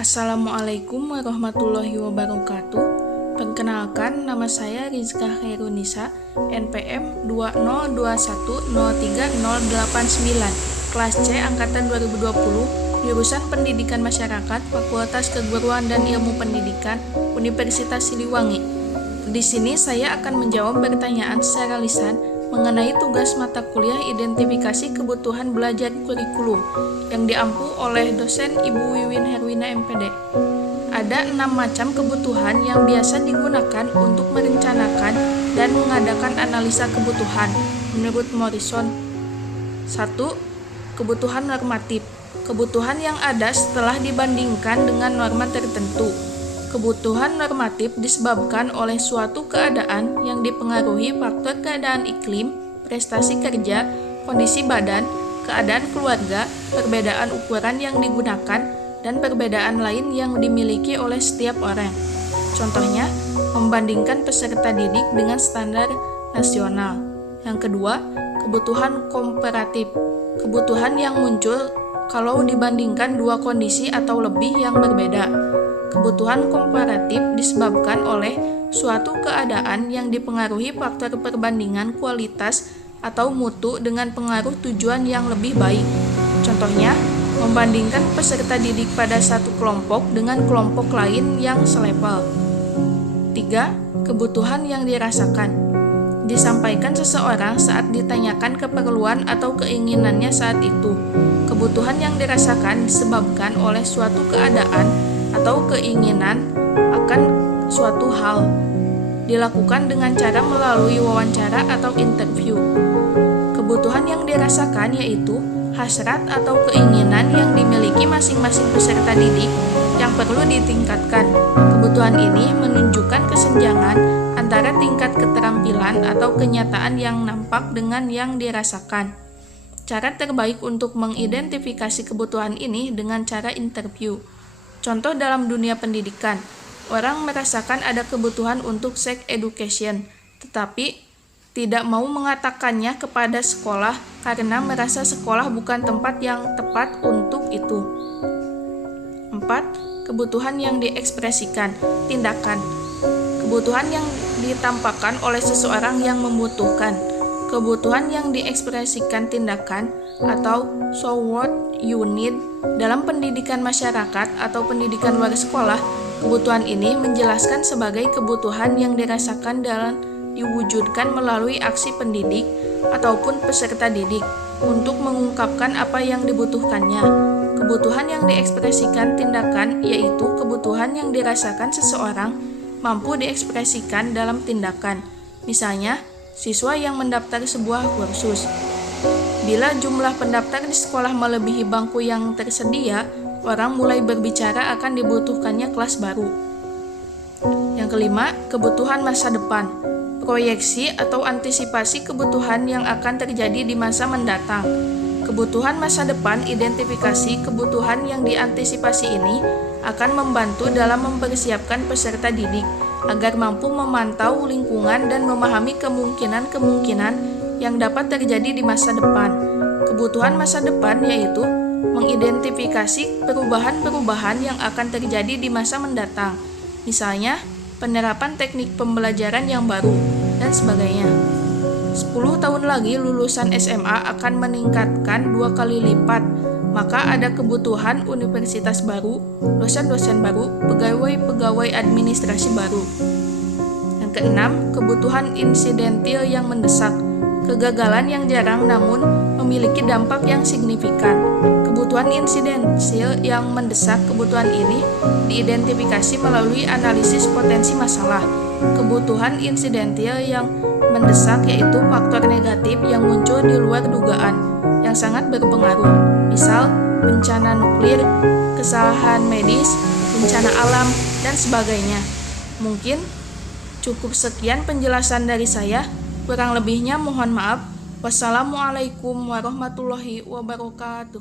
Assalamualaikum warahmatullahi wabarakatuh. Perkenalkan, nama saya Rizka Khairunisa, NPM 202103089, kelas C angkatan 2020, jurusan Pendidikan Masyarakat, Fakultas Keguruan dan Ilmu Pendidikan, Universitas Siliwangi. Di sini saya akan menjawab pertanyaan secara lisan mengenai tugas mata kuliah identifikasi kebutuhan belajar kurikulum yang diampu oleh dosen Ibu Wiwin Herwina MPD. Ada 6 macam kebutuhan yang biasa digunakan untuk merencanakan dan mengadakan analisa kebutuhan menurut Morrison. 1. Kebutuhan normatif. Kebutuhan yang ada setelah dibandingkan dengan norma tertentu. Kebutuhan normatif disebabkan oleh suatu keadaan yang dipengaruhi faktor keadaan iklim, prestasi kerja, kondisi badan, keadaan keluarga, perbedaan ukuran yang digunakan, dan perbedaan lain yang dimiliki oleh setiap orang. Contohnya, membandingkan peserta didik dengan standar nasional. Yang kedua, kebutuhan komparatif. Kebutuhan yang muncul kalau dibandingkan dua kondisi atau lebih yang berbeda. Kebutuhan komparatif disebabkan oleh suatu keadaan yang dipengaruhi faktor perbandingan kualitas atau mutu dengan pengaruh tujuan yang lebih baik. Contohnya, membandingkan peserta didik pada satu kelompok dengan kelompok lain yang selevel. 3. Kebutuhan yang dirasakan. Disampaikan seseorang saat ditanyakan keperluan atau keinginannya saat itu. Kebutuhan yang dirasakan disebabkan oleh suatu keadaan atau keinginan akan suatu hal, dilakukan dengan cara melalui wawancara atau interview. Kebutuhan yang dirasakan yaitu hasrat atau keinginan yang dimiliki masing-masing peserta didik yang perlu ditingkatkan. Kebutuhan ini menunjukkan kesenjangan antara tingkat keterampilan atau kenyataan yang nampak dengan yang dirasakan. Cara terbaik untuk mengidentifikasi kebutuhan ini dengan cara interview. Contoh dalam dunia pendidikan, orang merasakan ada kebutuhan untuk sex education, tetapi tidak mau mengatakannya kepada sekolah karena merasa sekolah bukan tempat yang tepat untuk itu. 4. Kebutuhan yang diekspresikan, tindakan. Kebutuhan yang ditampakkan oleh seseorang yang membutuhkan. Kebutuhan yang diekspresikan tindakan atau so what you need dalam pendidikan masyarakat atau pendidikan luar sekolah. Kebutuhan ini menjelaskan sebagai kebutuhan yang dirasakan dan diwujudkan melalui aksi pendidik ataupun peserta didik untuk mengungkapkan apa yang dibutuhkannya. Kebutuhan yang diekspresikan tindakan yaitu kebutuhan yang dirasakan seseorang mampu diekspresikan dalam tindakan. Misalnya, siswa yang mendaftar sebuah kursus. Bila jumlah pendaftar di sekolah melebihi bangku yang tersedia, orang mulai berbicara akan dibutuhkannya kelas baru. Yang kelima, kebutuhan masa depan. Proyeksi atau antisipasi kebutuhan yang akan terjadi di masa mendatang. Kebutuhan masa depan, identifikasi kebutuhan yang diantisipasi ini akan membantu dalam mempersiapkan peserta didik agar mampu memantau lingkungan dan memahami kemungkinan-kemungkinan yang dapat terjadi di masa depan. Kebutuhan masa depan yaitu mengidentifikasi perubahan-perubahan yang akan terjadi di masa mendatang, misalnya penerapan teknik pembelajaran yang baru, dan sebagainya. 10 tahun lagi lulusan SMA akan meningkatkan 2 kali lipat, maka ada kebutuhan universitas baru, dosen-dosen baru, pegawai-pegawai administrasi baru. Yang keenam, kebutuhan insidentil yang mendesak. Kegagalan yang jarang namun memiliki dampak yang signifikan. Kebutuhan insidentil yang mendesak, kebutuhan ini diidentifikasi melalui analisis potensi masalah. Kebutuhan insidentil yang mendesak yaitu faktor negatif yang muncul di luar dugaan yang sangat berpengaruh, misal bencana nuklir, kesalahan medis, bencana alam, dan sebagainya. Mungkin cukup sekian penjelasan dari saya. Kurang lebihnya mohon maaf. Wassalamualaikum warahmatullahi wabarakatuh.